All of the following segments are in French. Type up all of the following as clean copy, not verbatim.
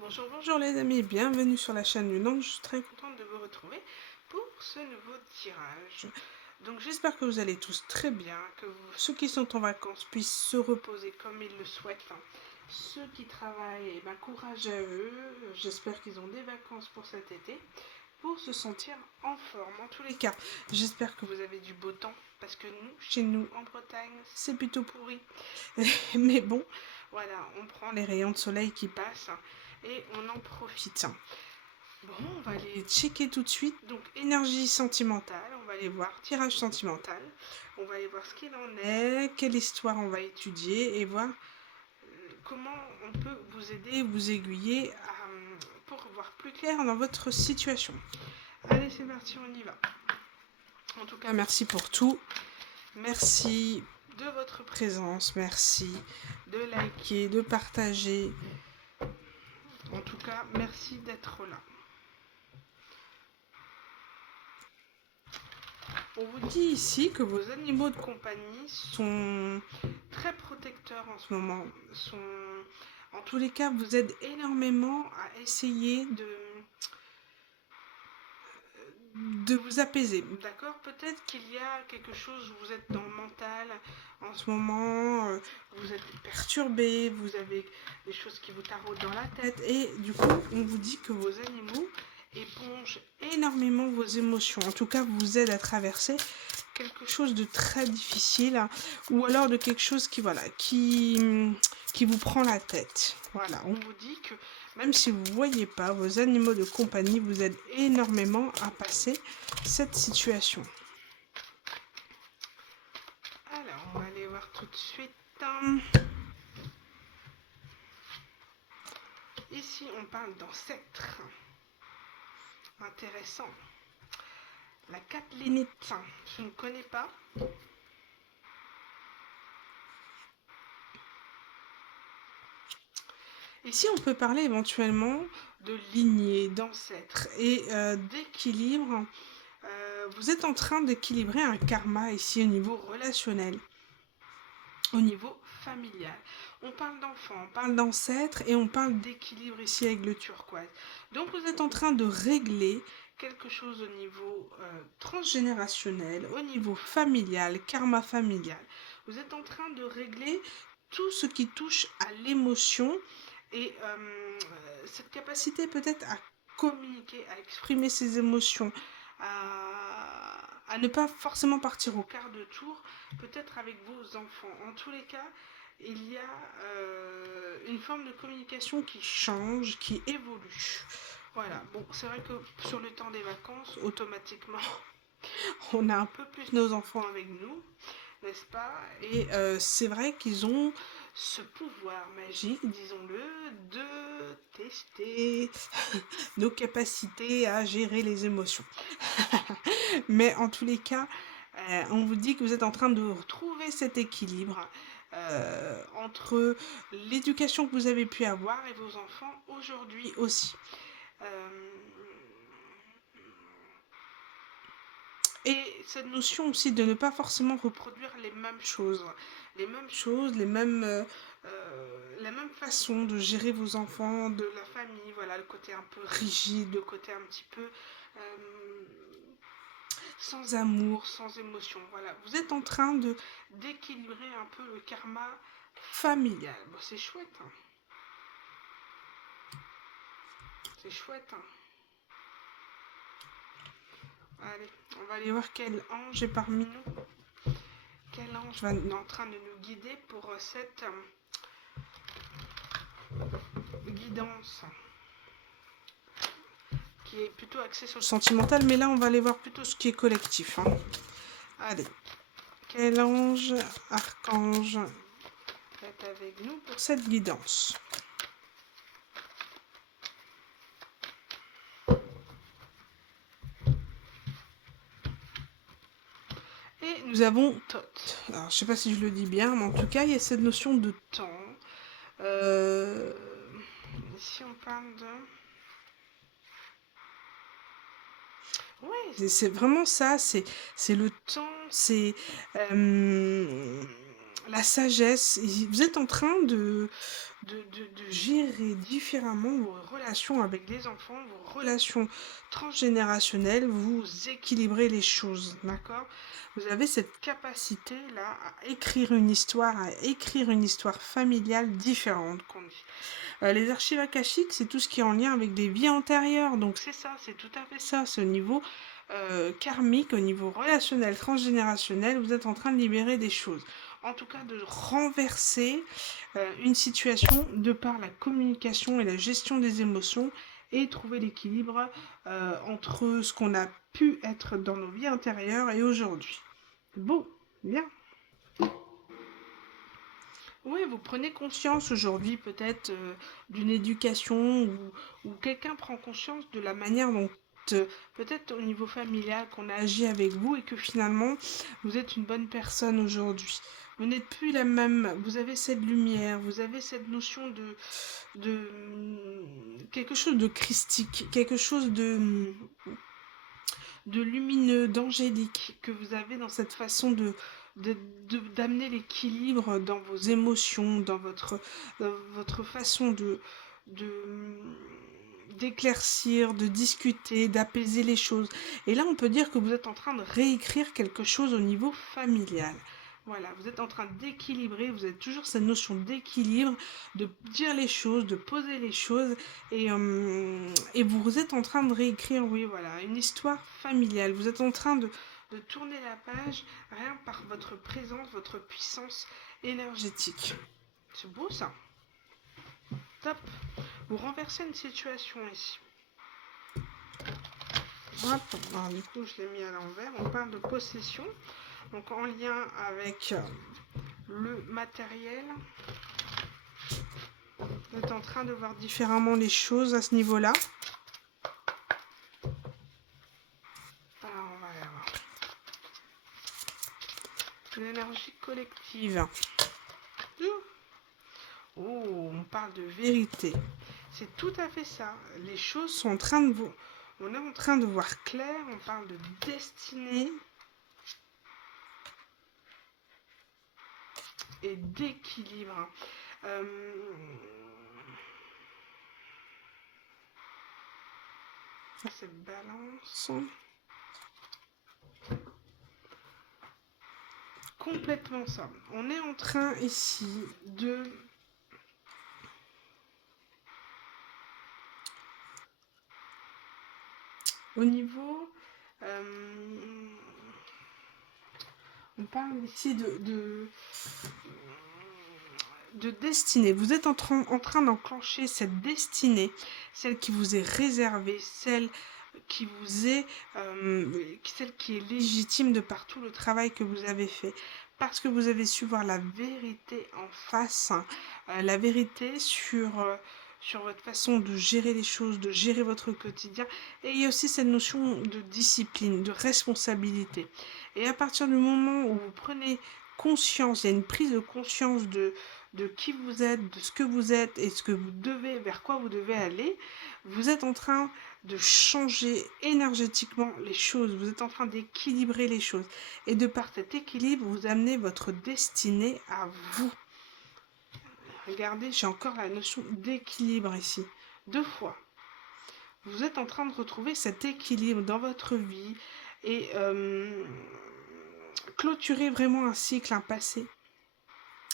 Bonjour, bonjour les amis, bienvenue sur la chaîne Lunan. Je suis très contente de vous retrouver pour ce nouveau tirage. Donc j'espère que vous allez tous très bien, que ceux qui sont en vacances puissent se reposer comme ils le souhaitent. Ceux qui travaillent, eh ben, courage à eux. J'espère qu'ils ont des vacances pour cet été pour se sentir en forme. En tous les cas, j'espère que vous avez du beau temps parce que nous, chez nous en Bretagne, c'est plutôt pourri. Mais bon, voilà, on prend les rayons de soleil qui passent et on en profite. Bon, on va aller checker tout de suite. Donc, énergie sentimentale, on va aller voir. Tirage sentimental, on va aller voir ce qu'il en est, quelle histoire on va étudier et voir comment on peut vous aider, vous aiguiller pour voir plus clair dans votre situation. Allez, c'est parti, on y va. En tout cas, merci pour tout. Merci de votre présence, merci de liker, de partager. En tout cas, merci d'être là. On vous dit ici que vos animaux de compagnie sont très protecteurs en ce moment. En tous les cas, vous aident énormément à essayer de vous apaiser. D'accord? Peut-être qu'il y a quelque chose, vous êtes dans le mental en ce moment, vous êtes perturbé, vous avez des choses qui vous taraudent dans la tête et du coup, on vous dit que vos animaux épongent énormément vos émotions. En tout cas, vous aident à traverser quelque chose de très difficile ou alors de quelque chose qui vous prend la tête. Voilà, on vous dit que même si vous ne voyez pas, vos animaux de compagnie vous aident énormément à passer cette situation. Alors, on va aller voir tout de suite. Ici, on parle d'ancêtre. Intéressant. La Catlinite, je ne connais pas. Ici, on peut parler éventuellement de lignée, d'ancêtre et d'équilibre. Vous êtes en train d'équilibrer un karma ici au niveau relationnel, au niveau familial. On parle d'enfants, on parle d'ancêtres et on parle d'équilibre ici avec le turquoise. Donc vous êtes en train de régler quelque chose au niveau transgénérationnel, au niveau familial, karma familial. Vous êtes en train de régler tout ce qui touche à l'émotion et cette capacité peut-être à communiquer, à exprimer ses émotions, à ne pas forcément partir au quart de tour, peut-être avec vos enfants. En tous les cas, il y a une forme de communication qui change, qui évolue. Voilà, bon, c'est vrai que sur le temps des vacances, automatiquement, on a un peu plus nos enfants avec nous, n'est-ce pas? Et c'est vrai qu'ils ont ce pouvoir magique, disons-le, de tester nos capacités à gérer les émotions. Mais en tous les cas, on vous dit que vous êtes en train de retrouver cet équilibre entre l'éducation que vous avez pu avoir et vos enfants aujourd'hui aussi. Et cette notion aussi de ne pas forcément reproduire les mêmes choses, la même façon de gérer vos enfants, de la famille, voilà, le côté un peu rigide, le côté un petit peu sans amour, sans émotion. Voilà, vous êtes en train d'équilibrer un peu le karma familial. Bon, c'est chouette. Hein. C'est chouette. Hein. Allez, on va aller voir quel ange est parmi nous. Quel ange est en train de nous guider pour cette guidance qui est plutôt axée sur le sentimental, mais là on va aller voir plutôt ce qui est collectif. Hein. Allez, quel ange, archange est avec nous pour cette guidance? Et nous avons Thoth. Alors, je sais pas si je le dis bien, mais en tout cas, il y a cette notion de temps. Ici, on parle de... Ouais, c'est vraiment ça, c'est le temps, c'est la sagesse. Vous êtes en train de gérer différemment vos relations avec les enfants, vos relations transgénérationnelles, vous équilibrez les choses, d'accord? Vous avez cette capacité-là à écrire une histoire, familiale différente qu'on dit. Les archives akashiques, c'est tout ce qui est en lien avec des vies antérieures. Donc c'est ça, c'est tout à fait ça. C'est au niveau karmique, au niveau relationnel, transgénérationnel, vous êtes en train de libérer des choses. En tout cas, de renverser une situation de par la communication et la gestion des émotions et trouver l'équilibre entre ce qu'on a pu être dans nos vies antérieures et aujourd'hui. Bon, bien. Oui, vous prenez conscience aujourd'hui peut-être d'une éducation ou quelqu'un prend conscience de la manière dont peut-être au niveau familial qu'on a agi avec vous et que finalement vous êtes une bonne personne aujourd'hui. Vous n'êtes plus la même, vous avez cette lumière, vous avez cette notion de quelque chose de christique, quelque chose de lumineux, d'angélique que vous avez dans cette façon d'amener l'équilibre dans vos émotions, dans votre façon de d'éclaircir, de discuter, d'apaiser les choses. Et là, on peut dire que vous êtes en train de réécrire quelque chose au niveau familial. Voilà, vous êtes en train d'équilibrer, vous avez toujours cette notion d'équilibre, de dire les choses, de poser les choses, et vous êtes en train de réécrire, oui, voilà, une histoire familiale. Vous êtes en train de tourner la page rien par votre présence, votre puissance énergétique. C'est beau ça. Top. Vous renversez une situation ici. Hop. Alors, du coup, je l'ai mis à l'envers. On parle de possession. Donc, en lien avec le matériel. Vous êtes en train de voir différemment les choses à ce niveau-là. Alors, on va aller voir. Une énergie collective. Oh, on parle de vérité. C'est tout à fait ça. Les choses sont en train de vous... On est en train de voir clair. On parle de destinée et d'équilibre. Ça, c'est balance. Complètement ça. On est en train ici de... Au niveau... on parle ici de destinée. Vous êtes en train d'enclencher cette destinée, celle qui vous est réservée, celle qui vous est... celle qui est légitime de par tout le travail que vous avez fait. Parce que vous avez su voir la vérité en face, hein, la vérité sur votre façon de gérer les choses, de gérer votre quotidien. Et il y a aussi cette notion de discipline, de responsabilité. Et à partir du moment où vous prenez conscience, il y a une prise de conscience de qui vous êtes, de ce que vous êtes et ce que vous devez, vers quoi vous devez aller, vous êtes en train de changer énergétiquement les choses, vous êtes en train d'équilibrer les choses. Et de par cet équilibre, vous amenez votre destinée à vous. Regardez, j'ai encore la notion d'équilibre ici. 2 fois. Vous êtes en train de retrouver cet équilibre dans votre vie et clôturer vraiment un cycle, un passé.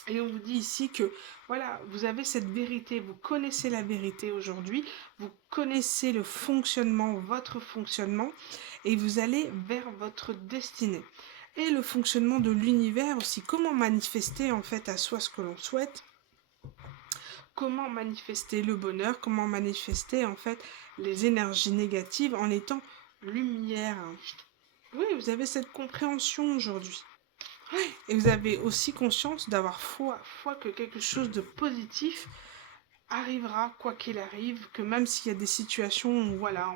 Et on vous dit ici que, voilà, vous avez cette vérité, vous connaissez la vérité aujourd'hui, vous connaissez le fonctionnement, votre fonctionnement, et vous allez vers votre destinée. Et le fonctionnement de l'univers aussi, comment manifester en fait à soi ce que l'on souhaite, comment manifester le bonheur, comment manifester en fait les énergies négatives en étant lumière. Oui, vous avez cette compréhension aujourd'hui. Et vous avez aussi conscience d'avoir foi que quelque chose de positif arrivera quoi qu'il arrive, que même s'il y a des situations où voilà,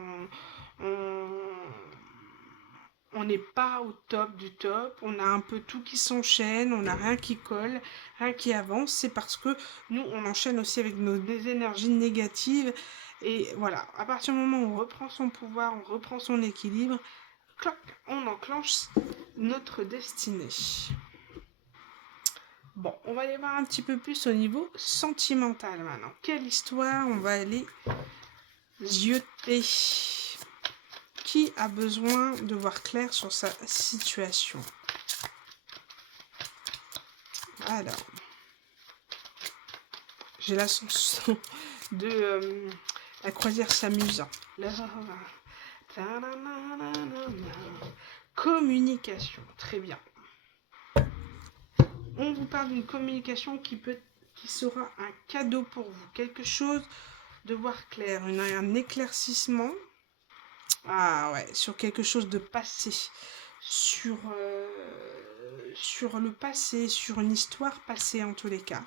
on n'est pas au top du top, on a un peu tout qui s'enchaîne, on n'a rien qui colle, rien qui avance, c'est parce que nous on enchaîne aussi avec des énergies négatives. Et voilà, à partir du moment où on reprend son pouvoir, on reprend son équilibre, clac, on enclenche notre destinée. Bon, on va aller voir un petit peu plus au niveau sentimental maintenant. Quelle histoire on va aller zioter. Qui a besoin de voir clair sur sa situation? Alors, j'ai la chanson de La croisière s'amuse. Communication, très bien. On vous parle d'une communication qui sera un cadeau pour vous, quelque chose de voir clair, un éclaircissement. Ah ouais, sur quelque chose de passé, sur le passé, sur une histoire passée en tous les cas.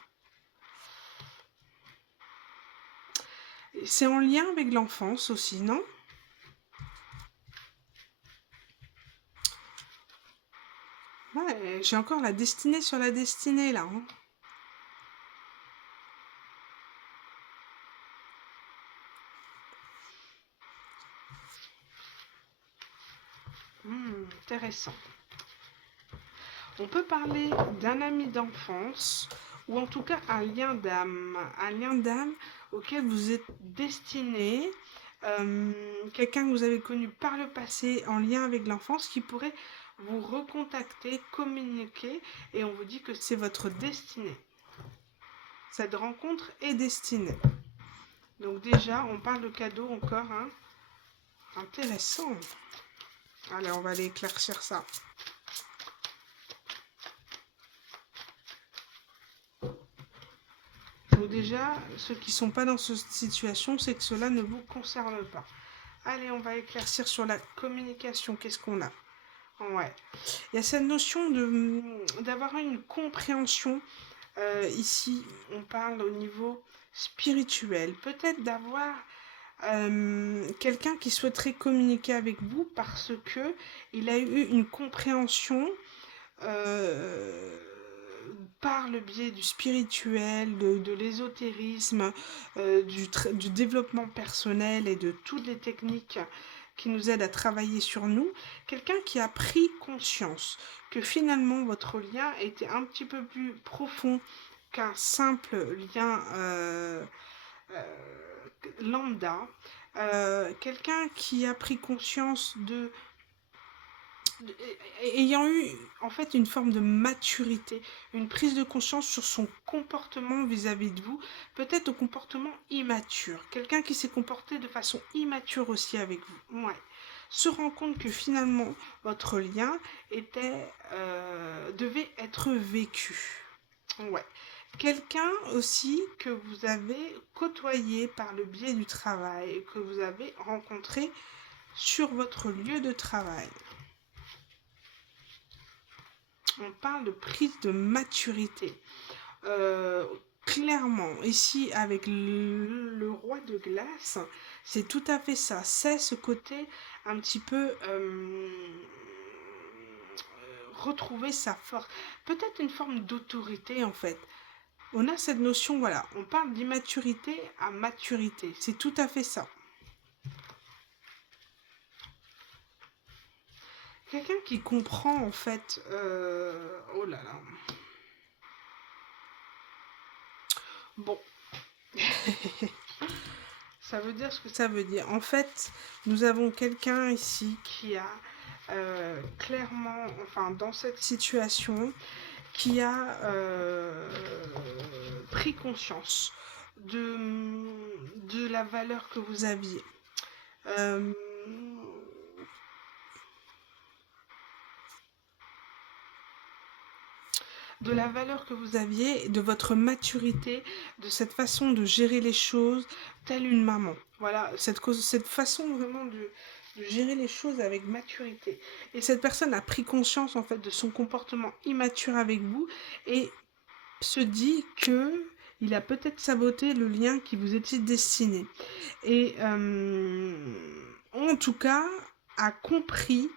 C'est en lien avec l'enfance aussi, non? Ouais, j'ai encore la destinée sur la destinée là. Hein. Intéressant. On peut parler d'un ami d'enfance ou en tout cas un lien d'âme auquel vous êtes destiné, quelqu'un que vous avez connu par le passé en lien avec l'enfance qui pourrait vous recontacter, communiquer et on vous dit que c'est votre destinée. Cette rencontre est destinée. Donc déjà, on parle de cadeau encore, hein. Intéressant. Allez, on va aller éclaircir ça. Donc déjà, ceux qui ne sont pas dans cette situation, c'est que cela ne vous concerne pas. Allez, on va éclaircir sur la communication. Qu'est-ce qu'on a? Ouais. Il y a cette notion d'avoir une compréhension. Ici, on parle au niveau spirituel. Peut-être d'avoir quelqu'un qui souhaiterait communiquer avec vous parce que il a eu une compréhension par le biais du spirituel, de l'ésotérisme, du développement personnel et de toutes les techniques qui nous aident à travailler sur nous, quelqu'un qui a pris conscience que finalement votre lien était un petit peu plus profond qu'un simple lien lambda, quelqu'un qui a pris conscience ayant eu en fait une forme de maturité, une prise de conscience sur son comportement vis-à-vis de vous, peut-être au comportement immature, quelqu'un qui s'est comporté de façon immature aussi avec vous, ouais, se rend compte que finalement votre lien devait être vécu, ouais. Quelqu'un aussi que vous avez côtoyé par le biais du travail, que vous avez rencontré sur votre lieu de travail. On parle de prise de maturité. Clairement, ici, avec le roi de glace, c'est tout à fait ça. C'est ce côté un petit peu retrouver sa force. Peut-être une forme d'autorité, en fait. On a cette notion, voilà, on parle d'immaturité à maturité. C'est tout à fait ça. Quelqu'un qui comprend, en fait... oh là là... Bon. Ça veut dire ce que ça veut dire. En fait, nous avons quelqu'un ici qui a clairement, enfin dans cette situation, qui a pris conscience de la valeur que vous aviez. De la valeur que vous aviez, de votre maturité, de cette façon de gérer les choses, telle une maman. Voilà, cette façon vraiment de gérer les choses avec maturité. Et cette personne a pris conscience en fait de son comportement immature avec vous et se dit que il a peut-être saboté le lien qui vous était destiné. Et en tout cas, a compris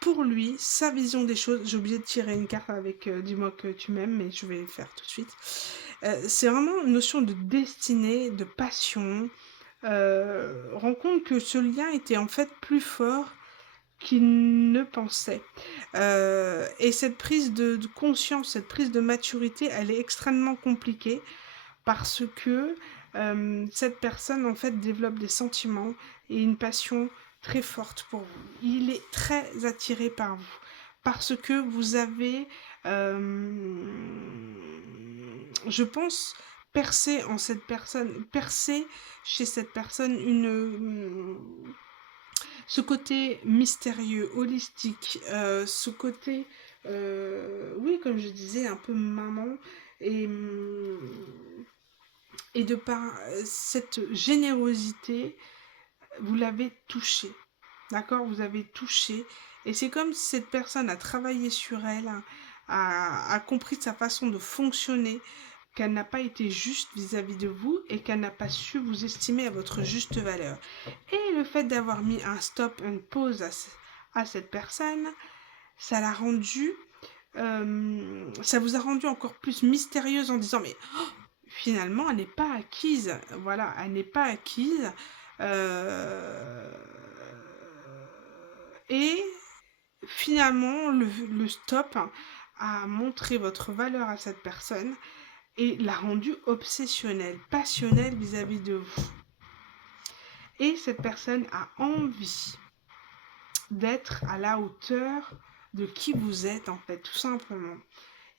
pour lui, sa vision des choses. J'ai oublié de tirer une carte avec dis-moi que tu m'aimes, mais je vais le faire tout de suite. C'est vraiment une notion de destinée, de passion. Rend compte que ce lien était en fait plus fort qu'il ne pensait. Et cette prise de conscience, cette prise de maturité, elle est extrêmement compliquée parce que cette personne, en fait, développe des sentiments et une passion très forte pour vous. Il est très attiré par vous parce que vous avez, je pense, percé chez cette personne ce côté mystérieux, holistique, ce côté, oui, comme je disais, un peu maman, et, et de par cette générosité, vous l'avez touché, d'accord? Vous avez touché, et c'est comme si cette personne a travaillé sur elle, a compris sa façon de fonctionner, qu'elle n'a pas été juste vis-à-vis de vous et qu'elle n'a pas su vous estimer à votre juste valeur. Et le fait d'avoir mis un stop, une pause à cette personne, ça l'a rendu, ça vous a rendu encore plus mystérieuse en disant mais finalement elle n'est pas acquise, voilà, elle n'est pas acquise. Euh, et finalement le stop a montré votre valeur à cette personne et l'a rendu obsessionnelle, passionnelle vis-à-vis de vous. Et cette personne a envie d'être à la hauteur de qui vous êtes, en fait, tout simplement.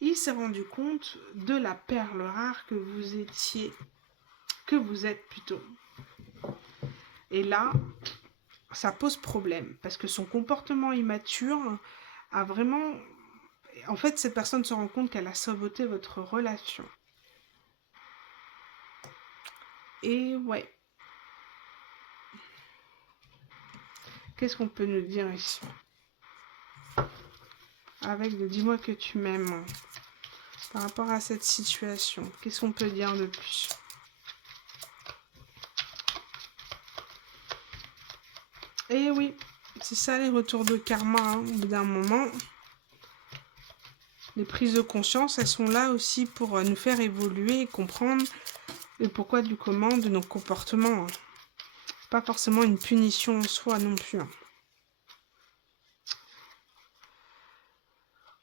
Il s'est rendu compte de la perle rare que vous étiez, que vous êtes plutôt. Et là, ça pose problème, parce que son comportement immature a vraiment... En fait, cette personne se rend compte qu'elle a saboté votre relation. Et ouais. Qu'est-ce qu'on peut nous dire ici? Avec le dis-moi que tu m'aimes. Par rapport à cette situation, qu'est-ce qu'on peut dire de plus? Et oui, c'est ça les retours de karma, hein, au bout d'un moment. Les prises de conscience, elles sont là aussi pour nous faire évoluer et comprendre le pourquoi du comment de nos comportements. Hein. Pas forcément une punition en soi non plus. Hein.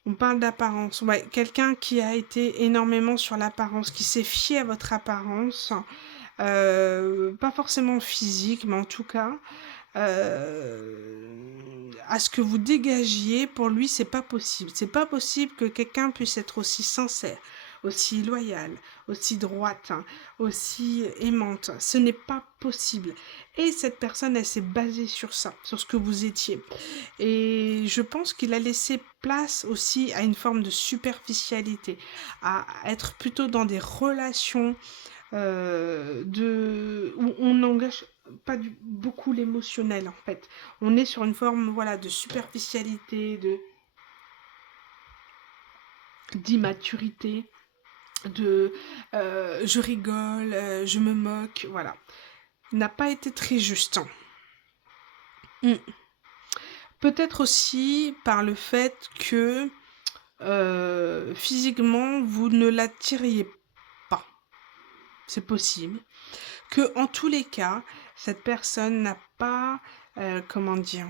On parle d'apparence. Ouais, quelqu'un qui a été énormément sur l'apparence, qui s'est fié à votre apparence. Pas forcément physique, mais en tout cas, à ce que vous dégagiez, pour lui, c'est pas possible. C'est pas possible que quelqu'un puisse être aussi sincère, aussi loyal, aussi droite, hein, aussi aimante. Ce n'est pas possible. Et cette personne, elle s'est basée sur ça, sur ce que vous étiez. Et je pense qu'il a laissé place aussi à une forme de superficialité, à être plutôt dans des relations où on n'engage pas beaucoup l'émotionnel en fait. On est sur une forme voilà de superficialité, d'immaturité, de je rigole, je me moque, voilà. N'a pas été très juste. Mm. Peut-être aussi par le fait que physiquement vous ne l'attiriez pas. C'est possible. Que en tous les cas, cette personne n'a pas, comment dire,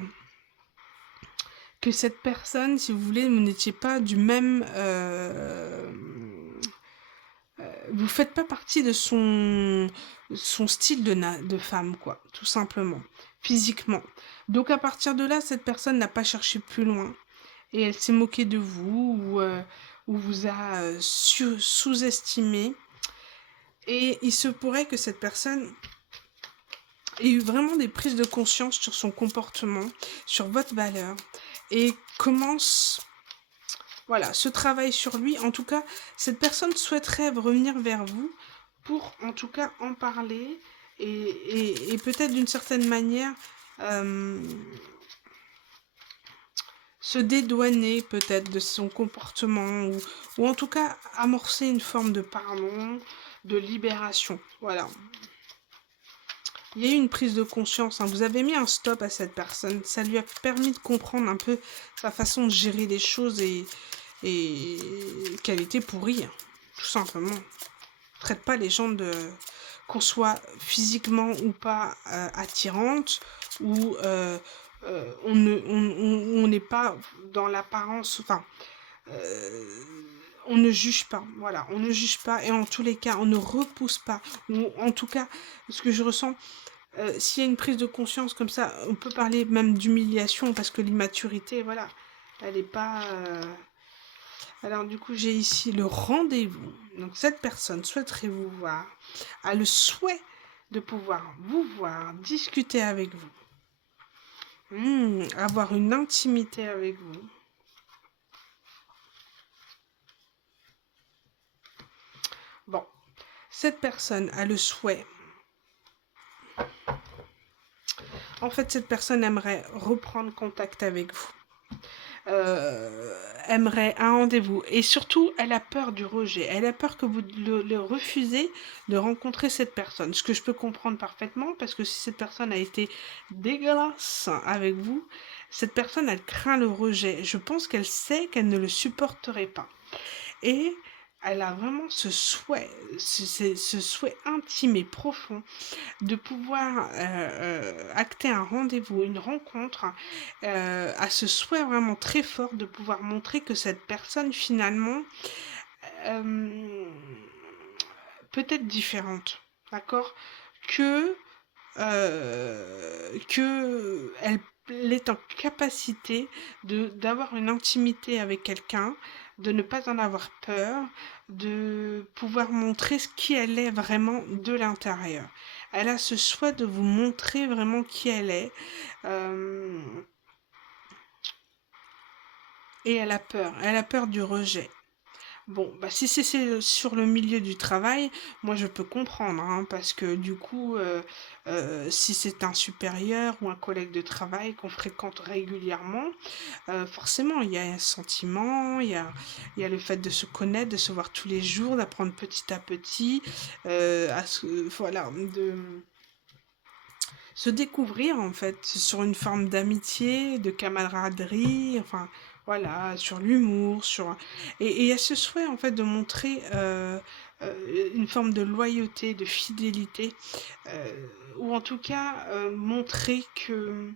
que cette personne, si vous voulez, vous n'étiez pas du même, vous faites pas partie de son style de femme, quoi, tout simplement, physiquement. Donc à partir de là, cette personne n'a pas cherché plus loin et elle s'est moquée de vous ou vous a sous-estimé. Et il se pourrait que cette personne ait eu vraiment des prises de conscience sur son comportement, sur votre valeur, et commence, voilà, ce travail sur lui. En tout cas, cette personne souhaiterait revenir vers vous pour, en tout cas, en parler et peut-être d'une certaine manière se dédouaner peut-être de son comportement ou en tout cas amorcer une forme de pardon, de libération. Voilà. Il y a eu une prise de conscience, hein. Vous avez mis un stop à cette personne. Ça lui a permis de comprendre un peu sa façon de gérer les choses et qu'elle était pourrie, hein, tout simplement. Traite pas les gens qu'on soit physiquement ou pas attirante ou on n'est pas dans l'apparence. Enfin, on ne juge pas, voilà, on ne juge pas et en tous les cas, on ne repousse pas. Ou en tout cas, ce que je ressens, s'il y a une prise de conscience comme ça, on peut parler même d'humiliation parce que l'immaturité, voilà, elle n'est pas... Alors du coup, j'ai ici le rendez-vous. Donc cette personne souhaiterait vous voir, a le souhait de pouvoir vous voir, discuter avec vous. Avoir une intimité avec vous. Bon, cette personne a le souhait. En fait, cette personne aimerait reprendre contact avec vous. Aimerait un rendez-vous. Et surtout, elle a peur du rejet. Elle a peur que vous le refusez de rencontrer cette personne. Ce que je peux comprendre parfaitement, parce que si cette personne a été dégueulasse avec vous, cette personne, elle craint le rejet. Je pense qu'elle sait qu'elle ne le supporterait pas. Et elle a vraiment ce souhait intime et profond de pouvoir acter un rendez-vous, une rencontre, à ce souhait vraiment très fort de pouvoir montrer que cette personne finalement euh, peut être différente, d'accord, que elle est en capacité d'avoir une intimité avec quelqu'un, de ne pas en avoir peur, de pouvoir montrer ce qui elle est vraiment de l'intérieur. Elle a ce souhait de vous montrer vraiment qui elle est. euh, et elle a peur du rejet. Bon, bah si c'est sur le milieu du travail, moi je peux comprendre, hein, parce que du coup, si c'est un supérieur ou un collègue de travail qu'on fréquente régulièrement, forcément il y a un sentiment, il y a le fait de se connaître, de se voir tous les jours, d'apprendre petit à petit, voilà, de se découvrir en fait sur une forme d'amitié, de camaraderie, enfin voilà, sur l'humour, et il y a ce souhait en fait de montrer une forme de loyauté, de fidélité, ou en tout cas montrer que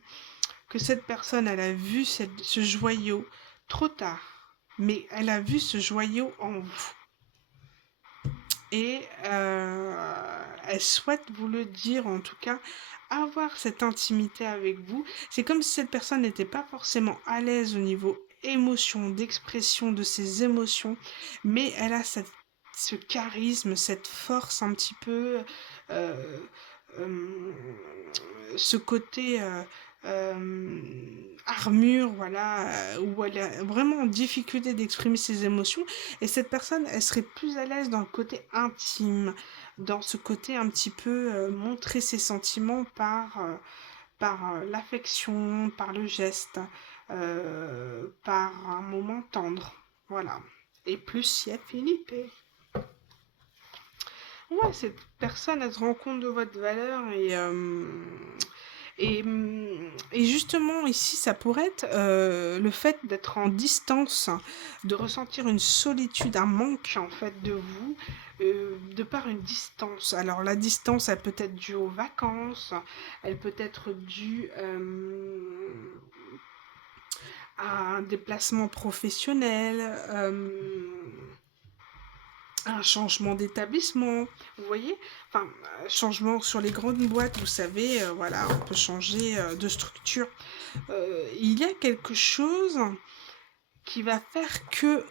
cette personne elle a vu ce joyau trop tard, mais elle a vu ce joyau en vous. Et elle souhaite vous le dire, en tout cas, avoir cette intimité avec vous. C'est comme si cette personne n'était pas forcément à l'aise au niveau émotion, d'expression de ses émotions, mais elle a ce charisme, cette force un petit peu, euh, euh, ce côté armure, voilà, où elle est vraiment en difficulté d'exprimer ses émotions. Et cette personne, elle serait plus à l'aise dans le côté intime, dans ce côté un petit peu montrer ses sentiments par l'affection, par le geste, par un moment tendre. Voilà. Et plus si elle Philippe. Ouais, cette personne, elle se rend compte de votre valeur et justement, ici, ça pourrait être le fait d'être en distance, de ressentir une solitude, un manque en fait de vous, de par une distance. Alors la distance, elle peut être due aux vacances, elle peut être due à un déplacement professionnel, un changement d'établissement, vous voyez, enfin, changement sur les grandes boîtes, vous savez, voilà, on peut changer de structure. Il y a quelque chose qui va faire que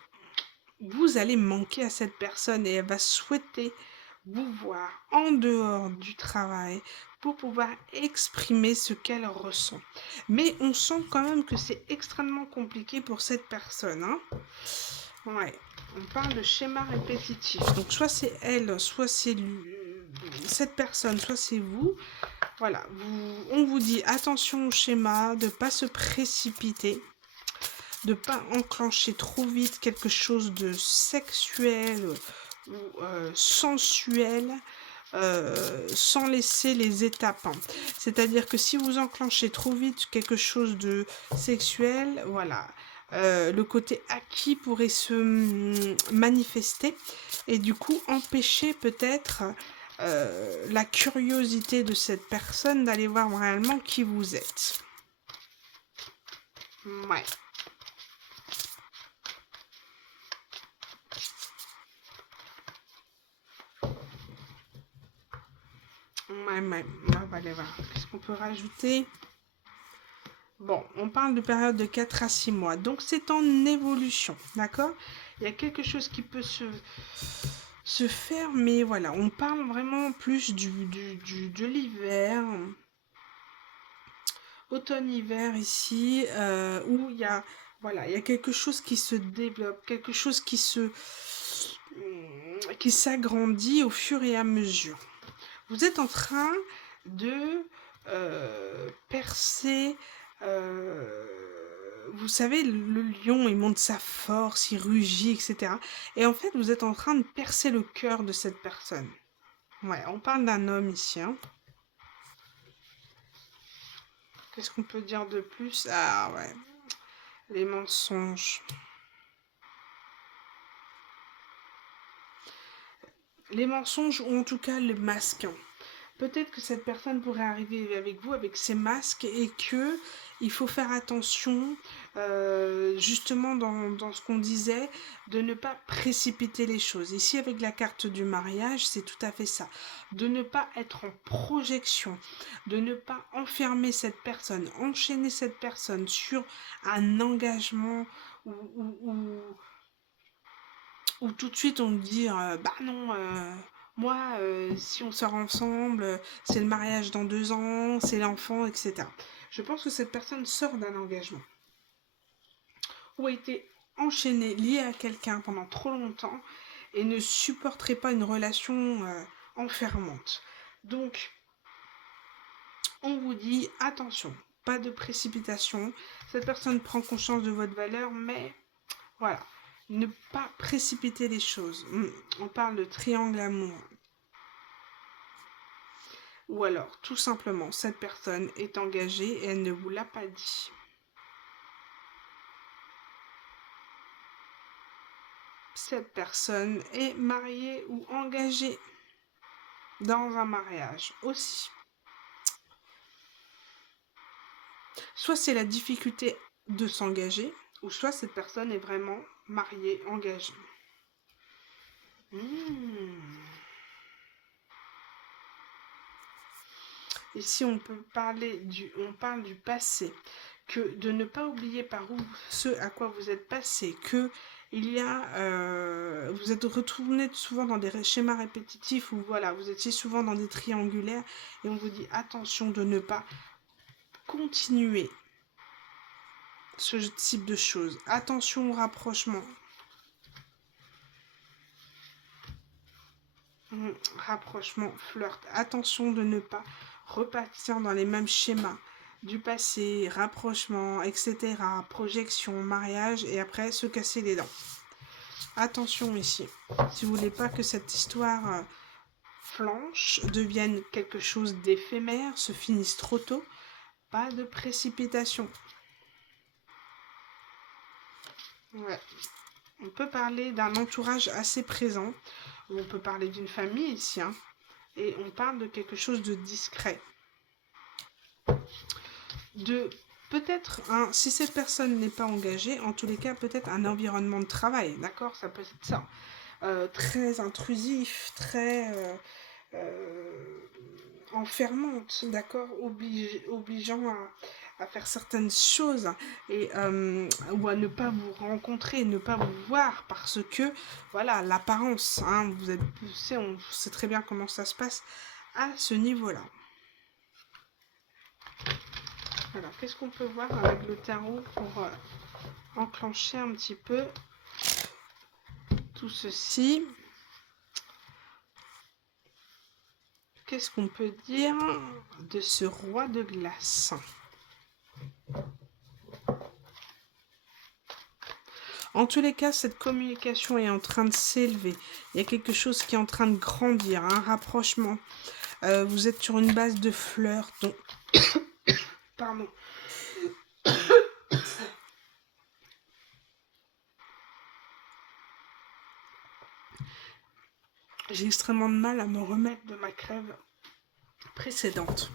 vous allez manquer à cette personne et elle va souhaiter vous voir en dehors du travail pour pouvoir exprimer ce qu'elle ressent. Mais on sent quand même que c'est extrêmement compliqué pour cette personne, hein. Ouais, on parle de schéma répétitif. Donc soit c'est elle, soit c'est cette personne, soit c'est vous. Voilà, on vous dit attention au schéma, de ne pas se précipiter, de ne pas enclencher trop vite quelque chose de sexuel ou sensuel. Sans laisser les étapes. C'est-à-dire que si vous enclenchez trop vite quelque chose de sexuel, voilà, le côté acquis pourrait se manifester et du coup empêcher peut-être la curiosité de cette personne d'aller voir réellement qui vous êtes. Ouais. Ouais, on va aller voir. Qu'est-ce qu'on peut rajouter? Bon, on parle de période de 4 à 6 mois. Donc, c'est en évolution, d'accord? Il y a quelque chose qui peut se faire, mais voilà, on parle vraiment plus de l'hiver, automne-hiver ici, où il y a, voilà, il y a quelque chose qui se développe, quelque chose qui s'agrandit au fur et à mesure. Vous êtes en train de percer. Vous savez, le lion, il monte sa force, il rugit, etc. Et en fait, vous êtes en train de percer le cœur de cette personne. Ouais, on parle d'un homme ici. Hein. Qu'est-ce qu'on peut dire de plus? Ah ouais, les mensonges. Les mensonges, ou en tout cas le masque. Peut-être que cette personne pourrait arriver avec vous avec ses masques et que il faut faire attention, justement dans ce qu'on disait, de ne pas précipiter les choses. Ici, avec la carte du mariage, c'est tout à fait ça. De ne pas être en projection, de ne pas enfermer cette personne, enchaîner cette personne sur un engagement ou tout de suite on dit bah non, moi si on sort ensemble, c'est le mariage dans 2 ans, c'est l'enfant, etc. Je pense que cette personne sort d'un engagement ou a été enchaînée, liée à quelqu'un pendant trop longtemps et ne supporterait pas une relation enfermante. Donc on vous dit attention, pas de précipitation, cette personne prend conscience de votre valeur, mais voilà, ne pas précipiter les choses. On parle de triangle amour. Ou alors, tout simplement, cette personne est engagée et elle ne vous l'a pas dit. Cette personne est mariée ou engagée dans un mariage aussi. Soit c'est la difficulté de s'engager, ou soit cette personne est vraiment mariée, engagée. Ici, on parle du passé, que de ne pas oublier par où ce à quoi vous êtes passé, que vous êtes retourné souvent dans des schémas répétitifs où voilà, vous étiez souvent dans des triangulaires et on vous dit attention de ne pas continuer ce type de choses. Attention au rapprochement. Rapprochement, flirt. Attention de ne pas repartir dans les mêmes schémas du passé, rapprochement, etc. Projection, mariage et après se casser les dents. Attention ici. Si vous voulez pas que cette histoire flanche, devienne quelque chose d'éphémère, se finisse trop tôt, pas de précipitation. Ouais. On peut parler d'un entourage assez présent, ou on peut parler d'une famille ici, hein, et on parle de quelque chose de discret. De peut-être, si cette personne n'est pas engagée, en tous les cas, peut-être un environnement de travail, d'accord? Ça peut être ça. Très intrusif, très enfermante, d'accord? Obligeant à faire certaines choses et ou à ne pas vous rencontrer, ne pas vous voir parce que voilà l'apparence, hein, on sait très bien comment ça se passe à ce niveau-là. Alors qu'est-ce qu'on peut voir avec le tarot pour enclencher un petit peu tout ceci? Qu'est-ce qu'on peut dire de ce roi de glace? En tous les cas, cette communication est en train de s'élever. Il y a quelque chose qui est en train de grandir, un rapprochement. Vous êtes sur une base de flirt. Donc... Pardon. J'ai extrêmement de mal à me remettre de ma crève précédente.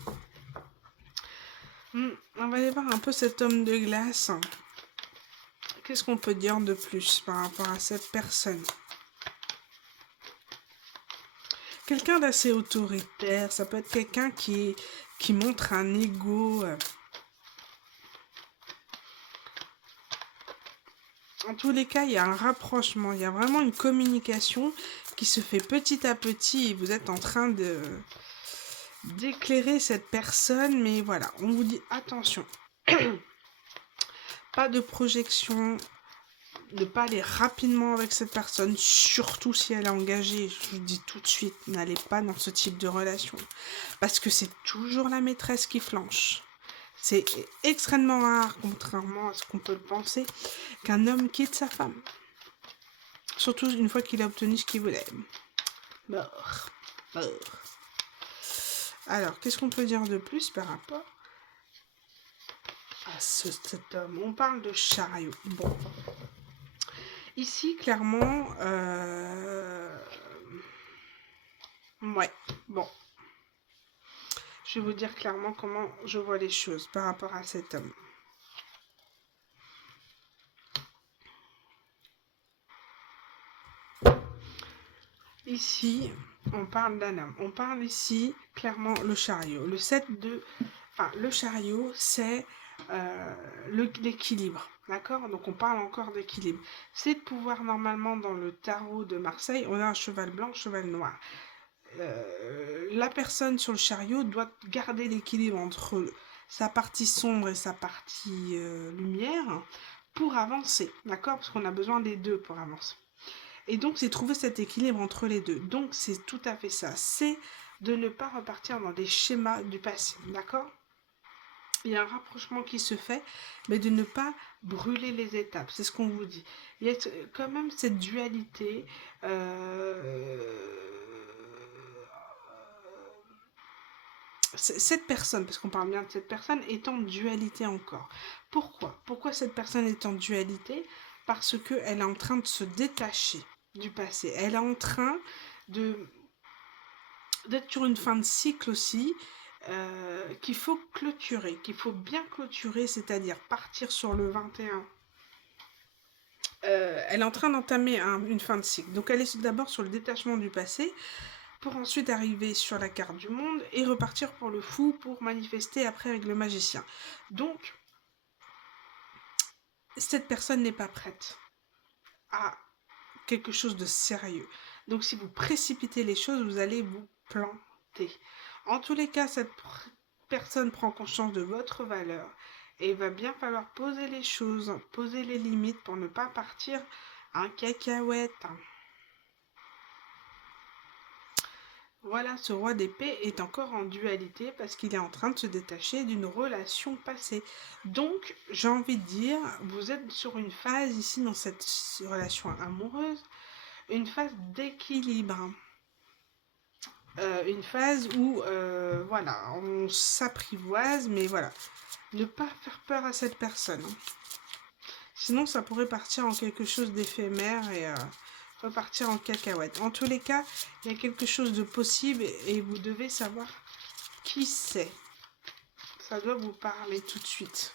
On va aller voir un peu cet homme de glace. Qu'est-ce qu'on peut dire de plus par rapport à cette personne? quelqu'un d'assez autoritaire, ça peut être quelqu'un qui montre un ego. En tous les cas, il y a un rapprochement, il y a vraiment une communication qui se fait petit à petit et vous êtes en train d'éclairer cette personne, mais voilà, on vous dit attention, pas de projection, ne pas aller rapidement avec cette personne, surtout si elle est engagée. Je vous dis tout de suite, n'allez pas dans ce type de relation, parce que c'est toujours la maîtresse qui flanche. C'est extrêmement rare, contrairement à ce qu'on peut le penser, qu'un homme quitte sa femme. Surtout une fois qu'il a obtenu ce qu'il voulait. Mort. Alors, qu'est-ce qu'on peut dire de plus par rapport à cet homme? On parle de chariot. Bon. Ici, clairement... Ouais, bon. Je vais vous dire clairement comment je vois les choses par rapport à cet homme. Ici, on parle d'un homme. On parle ici, clairement, le chariot. Le 7 de... Enfin, le chariot, c'est l'équilibre. D'accord? Donc, on parle encore d'équilibre. C'est de pouvoir, normalement, dans le tarot de Marseille, on a un cheval blanc, cheval noir. La personne sur le chariot doit garder l'équilibre entre sa partie sombre et sa partie lumière pour avancer. D'accord? Parce qu'on a besoin des deux pour avancer. Et donc, c'est trouver cet équilibre entre les deux. Donc, c'est tout à fait ça. C'est de ne pas repartir dans des schémas du passé. D'accord? Il y a un rapprochement qui se fait, mais de ne pas brûler les étapes. C'est ce qu'on vous dit. Il y a quand même cette dualité. Cette personne, parce qu'on parle bien de cette personne, est en dualité encore. Pourquoi? Pourquoi cette personne est en dualité? Parce qu'elle est en train de se détacher du passé. Elle est en train d'être sur une fin de cycle aussi, qu'il faut clôturer, qu'il faut bien clôturer, c'est-à-dire partir sur le 21. Elle est en train d'entamer une fin de cycle. Donc elle est d'abord sur le détachement du passé, pour ensuite arriver sur la carte du monde et repartir pour le fou pour manifester après avec le magicien. Donc, cette personne n'est pas prête à quelque chose de sérieux. Donc, si vous précipitez les choses, vous allez vous planter. En tous les cas, cette personne prend conscience de votre valeur et il va bien falloir poser les choses, poser les limites pour ne pas partir en cacahuète. Voilà, ce roi d'épée est encore en dualité parce qu'il est en train de se détacher d'une relation passée. Donc, j'ai envie de dire, vous êtes sur une phase ici dans cette relation amoureuse, une phase d'équilibre. Une phase où, voilà, on s'apprivoise, mais voilà, ne pas faire peur à cette personne. Sinon, ça pourrait partir en quelque chose d'éphémère et... repartir en cacahuète. En tous les cas, il y a quelque chose de possible et vous devez savoir qui c'est. Ça doit vous parler tout de suite.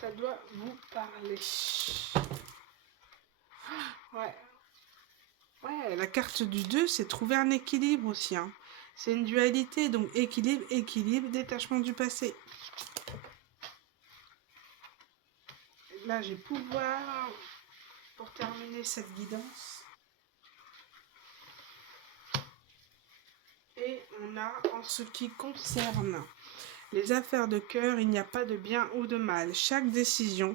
Ça doit vous parler. Ouais. Ouais, la carte du 2, c'est trouver un équilibre aussi. Hein. C'est une dualité, donc équilibre, équilibre, détachement du passé. Là, j'ai pouvoir pour terminer cette guidance. Et on a, en ce qui concerne les affaires de cœur, il n'y a pas de bien ou de mal. Chaque décision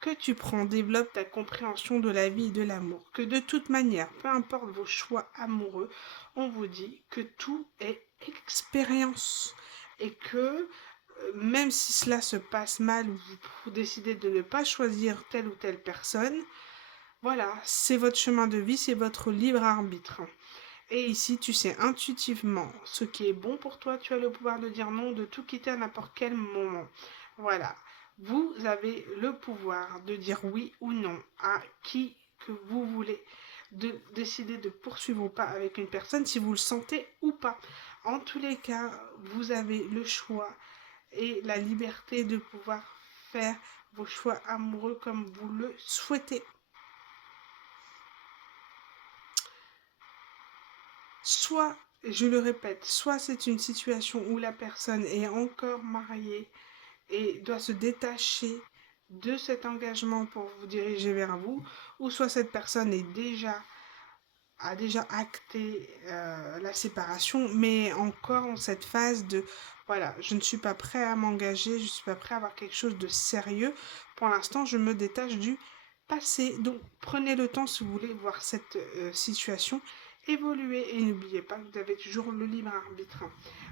que tu prends développe ta compréhension de la vie et de l'amour. Que de toute manière, peu importe vos choix amoureux, on vous dit que tout est expérience. Et que même si cela se passe mal ou vous décidez de ne pas choisir telle ou telle personne, voilà, c'est votre chemin de vie, c'est votre libre arbitre. Et ici, tu sais intuitivement ce qui est bon pour toi. Tu as le pouvoir de dire non, de tout quitter à n'importe quel moment. Voilà. Vous avez le pouvoir de dire oui ou non à qui que vous voulez. De décider de poursuivre ou pas avec une personne si vous le sentez ou pas. En tous les cas, vous avez le choix et la liberté de pouvoir faire vos choix amoureux comme vous le souhaitez. Soit, je le répète, soit c'est une situation où la personne est encore mariée et doit se détacher de cet engagement pour vous diriger vers vous, ou soit cette personne a déjà acté la séparation, mais encore en cette phase de voilà, je ne suis pas prêt à m'engager, je ne suis pas prêt à avoir quelque chose de sérieux. Pour l'instant, je me détache du passé. Donc, prenez le temps si vous voulez voir cette situation évoluer et n'oubliez pas que vous avez toujours le libre arbitre.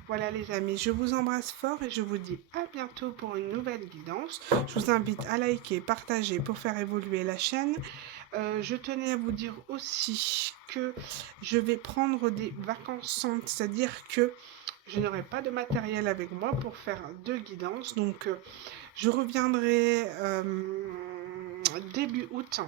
Voilà les amis, je vous embrasse fort et je vous dis à bientôt pour une nouvelle guidance. Je vous invite à liker, partager pour faire évoluer la chaîne. Je tenais à vous dire aussi que je vais prendre des vacances sans, c'est-à-dire que je n'aurai pas de matériel avec moi pour faire de guidance. Donc, je reviendrai début août